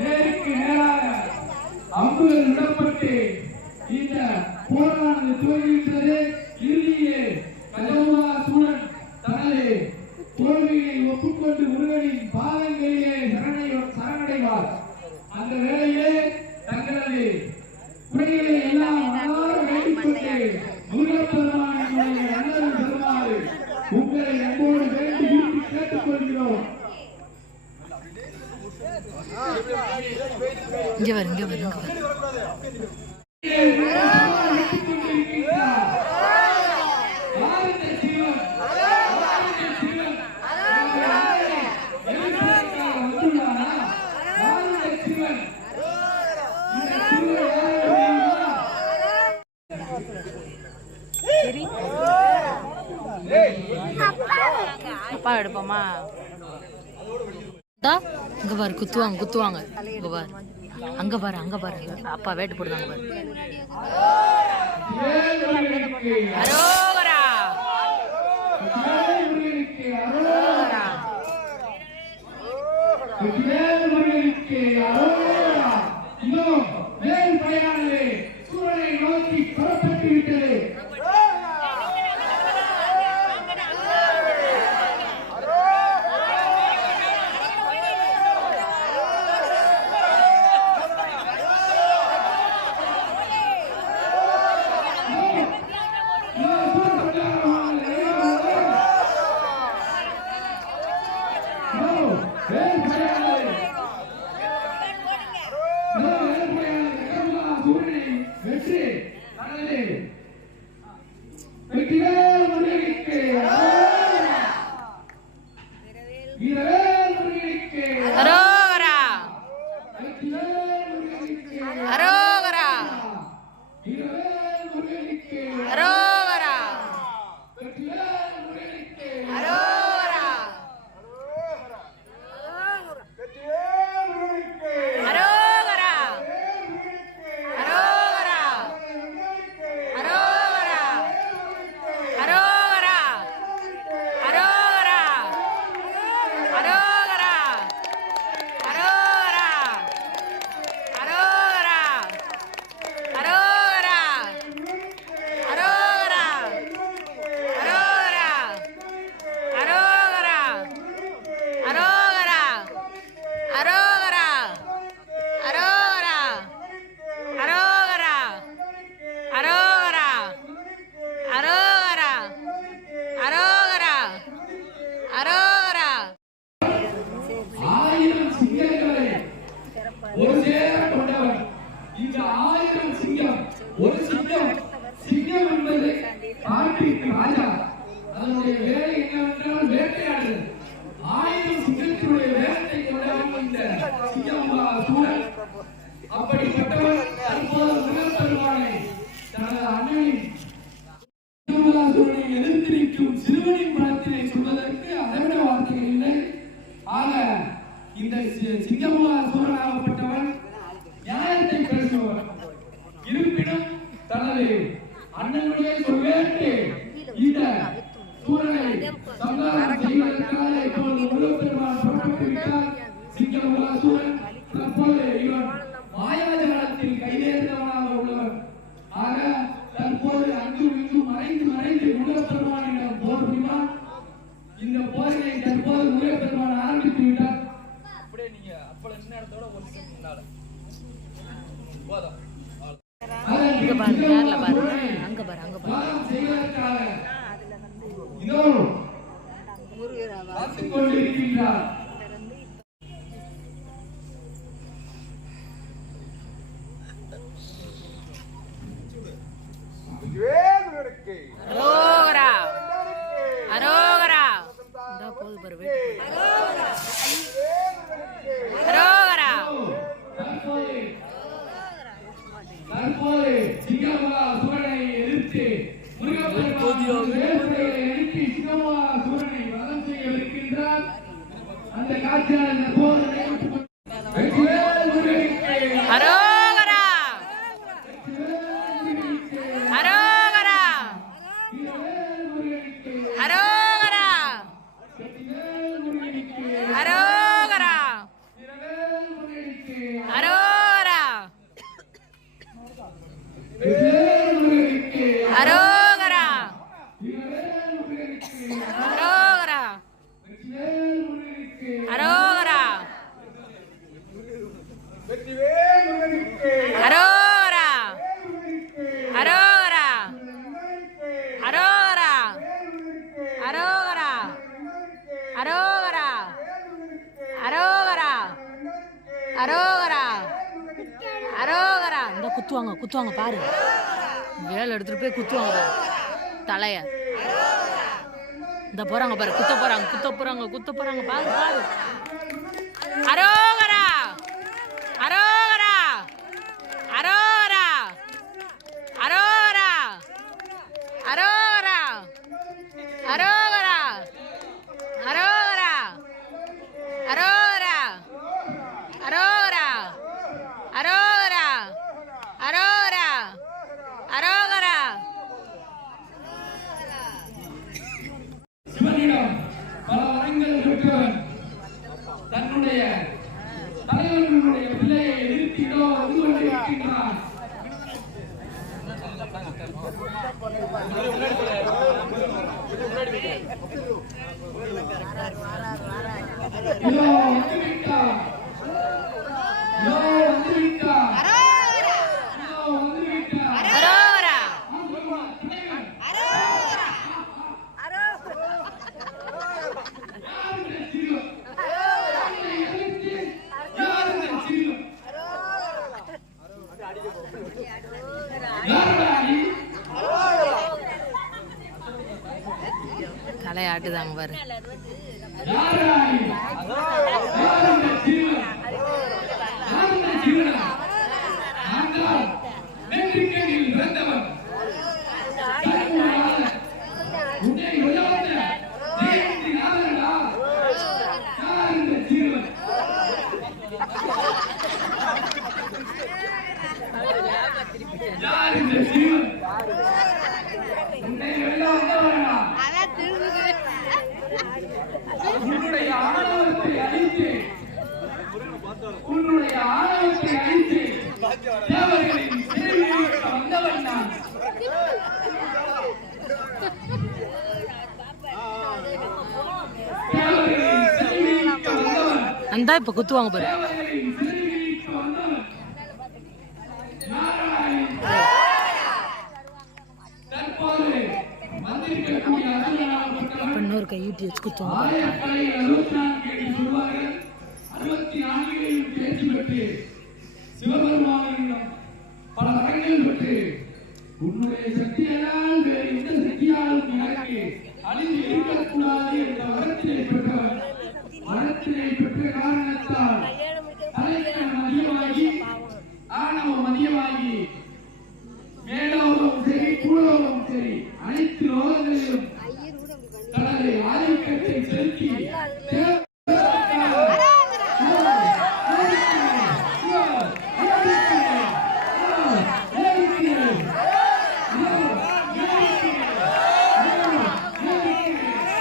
நேருக்கு நேராக அம்புகள் விடப்பட்டு இந்த போரானது துவங்குகின்றது. இறுதியே கஜமுகா சூழன் தனது தோல்வியை ஒப்புக்கொண்டு முருகனின் பாதங்களிலே சரணடைவார். அந்த வேளையிலே தங்களது குறைகளை எல்லாம் வைத்துக்கொண்டு முருகப்பெருமானுடைய அண்ணன் பெருமாறு உங்களை அன்போடு வேண்டி கேட்டுக்கொள்கிறோம். அப்பா எடுப்போமா? இங்க பாரு, குத்துவாங்க குத்துவாங்க. இங்க பாரு, அங்க பாரு, அங்க பாரு, அப்பா வேட்டு போடுறாங்க பாரு. அரோகரா நோக்கி புறப்பட்டு விட்டது. அப்படிப்பட்டவர் தற்போது முருகப்பெருமானை தனது அண்ணனின் எதிர்த்திருக்கும் சிறுவனின் படத்தினை சொல்வதற்கு அதைவிட வார்த்தைகள் இல்லை. ஆக இந்த சிங்கமுகா சூரனாகப்பட்டவர் நியாயத்தை பேசுபவர். இருப்பினும் தனது அண்ணனுடைய சொல்வேற்று இந்த சூரனை சம்ஹாரம் செய்வதற்காக இப்பொழுது முருகப்பெருமான் புறப்பட்டு விட்டார். சிங்கமுகா சூரன் தற்போது இவன் மாயாஜாலத்தில் கைதேர்ந்தவனாக உள்ளவர். ஆக தற்போது அங்கும் இங்கும் மறைந்து மறைந்து முருகப்பெருமானிடம் போர் புரிவான். இந்த போரினை தற்போது முருகப்பெருமான் ஆரம்பித்து விட்டார். அப்படியே நீங்க அப்பள என்ன இடத்தோட ஒரு ஸ்டெப் முன்னால போதும். அங்க பாரு, நேர்ல பாரு, அங்க பாரு, அங்க பாரு. இதோ முருகராவா பார்த்துக் கொண்டிருக்கிறார். அரோகரா அரோகரா இந்த போது பாரு, அரோகரா தற்போது சிங்கமுகா சூரனை எதிர்த்து முருகப்பெருமான் எழுப்பி சிங்கமுகா சூரனை வதம் செய்யவிருக்கின்றார். அந்த காட்சியால் தற்போது அரோகரா அரோகரா அரோகரா அரோகரா அரோகரா அரோகரா அரோகரா. இந்த குத்துவாங்க பாரு, வேலை எடுத்துட்டு போய் குத்துவாங்க பாரு தலைய. இந்த போறாங்க பாரு, குத்த போறாங்க பாரு பாரு. அரோகரா அரோகரா அரோகரா அரோகரா அரோகரா அரோகரா அரோகரா அரோகரா அரோகரா அரோகரா அரோகரா அரோகரா. சிவனிடம் பல வரங்கள் பெற்றவன் தன்னுடைய தலைவர்களுடைய பிள்ளையை எதிர்த்திடோ வந்து கொண்டிருக்கின்றான். இதோ வந்துவிட்டார். அரோகரா தலையாட்டுதாங்க பாரு. உன்னுடைய ஆணவத்தை அழித்து தேவர்களின் சேவைக்கு வந்தவன் நான். தேவர்களின் சேவைக்கு வந்தவன். அந்த இப்ப குத்துவாங்க பாரு. தேவர்களின் சேவைக்கு வந்தவன். தற்போது வந்திருக்கக்கூடிய அசுரனாகப்பட்டவன் இன்னொரு கை ஈட்டி வச்சு குத்துவாங்க பாரு. ஆயக்கலையில் 64 என்று சொல்வார்கள். 64 தேர்ச்சி பெற்று சிவபெருமானிடம் பல வரங்கள் பெற்று உன்னுடைய சக்தியால் வேறு எந்த சக்தியாலும் எனக்கு அழிந்து இருக்கக்கூடாது என்ற வரத்தினை பெற்றவர். வரத்தினை பெற்ற காரணத்தால் தலைக்கணம் அதிகமாகி ஆணவம் அதிகமாகி மேலோகம் சரி கீழோகம் சரி அனைத்து லோகங்களிலும் தனது ஆதிக்கத்தை செலுத்தி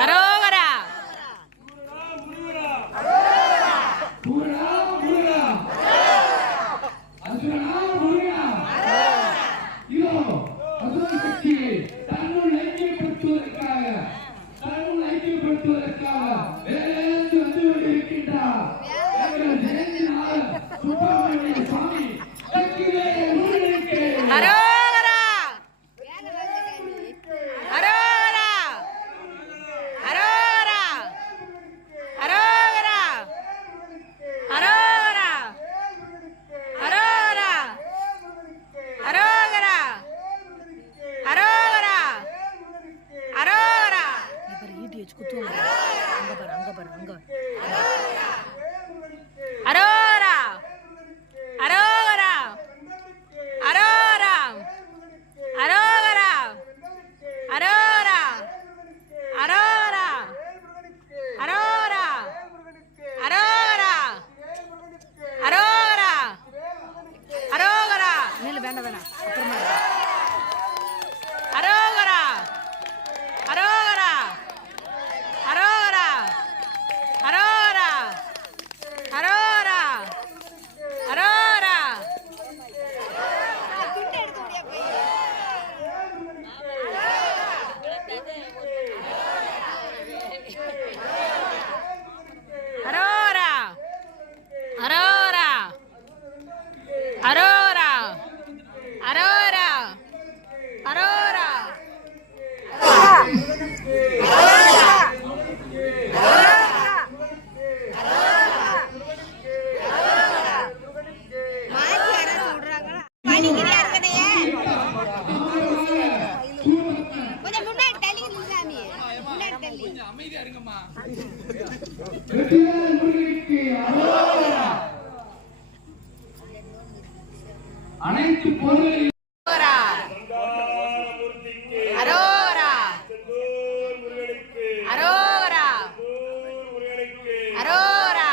அரோகரா அரோகரா அரோகரா அரோகரா அரோகரா அரோகரா அரோகரா அரோகரா அரோகரா அரோகரா. பாரு ஈட்டி வச்சு குத்துவாங்க. அங்க பாரு அரோகரா அரோகரா அரோகரா அரோகரா அரோகரா அரோகரா அரோகரா அரோகரா அரோகரா அரோகரா. நில்லு, வேண்டாம் அப்புறமா. அரோகரா அரோகரா அரோகரா அரோகரா வெற்றிவேல் முருகனுக்கு அரோகரா. அனைத்து போர்களிலும் அரோகரா அரோகரா அரோகரா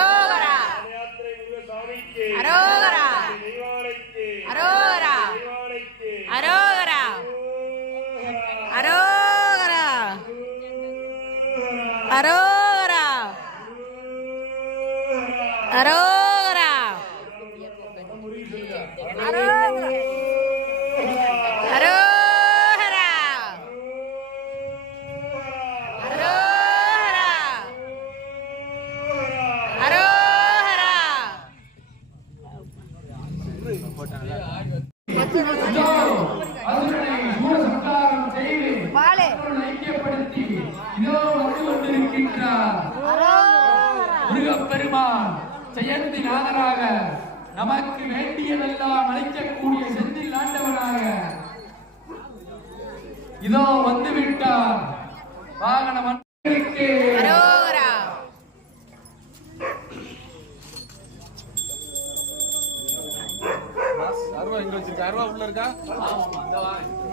அரோகரா அரோகரா அரோகரா அரோகரா அரோகரா அரோகரா அரோகரா அரோகரா அரோகரா அரோகரா அதனை சூரசம்ஹாரம் செய்து ஐக்கியப்படுத்தி இதோ வந்து கொண்டிருக்கின்றார் முருகப்பெருமான் ஜெயந்தி நாதராக நமக்கு வேண்டியதெல்லாம் அளிக்கக்கூடிய செந்தில் ஆண்டவனாக இதோ வந்து விட்டார். வாகன மன்னருக்கு அரோகரா அருவா இங்க வச்சிருக்க அருவா உள்ள இருக்கா? ஆமா, இந்த வாங்க.